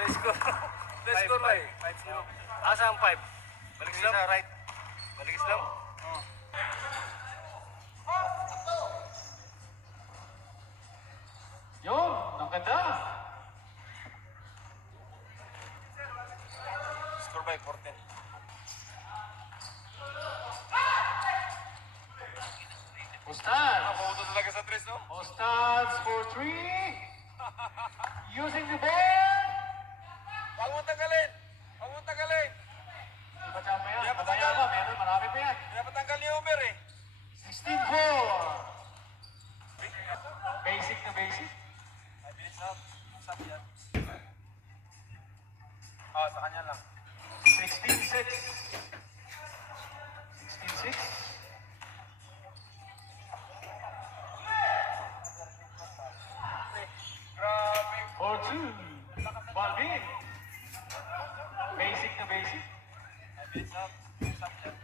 Let's go. Let's go, Roy. 5-0. Asa ang 5? Balik Sa lang? right. Balik lang? Oh. Yun, ang ganda. Score by 14. Ustad. Mabuto talaga sa 3, no? Ustads for 3. Using the ball. Huwag mong tanggalin! Huwag mong tanggalin! Di ba tama yan? Di ba Mamaya tanggal? pa, meron marami pa yan. Dapat tanggal ni Homer eh. 16-4. Basic na basic. Ay, bilis na. Sabi yan. Oh, sa kanya lang. 16-6. 16-6. Grabe. 4-2. Balvin. Basic na basic. Ay, bilis na. Sabi yan.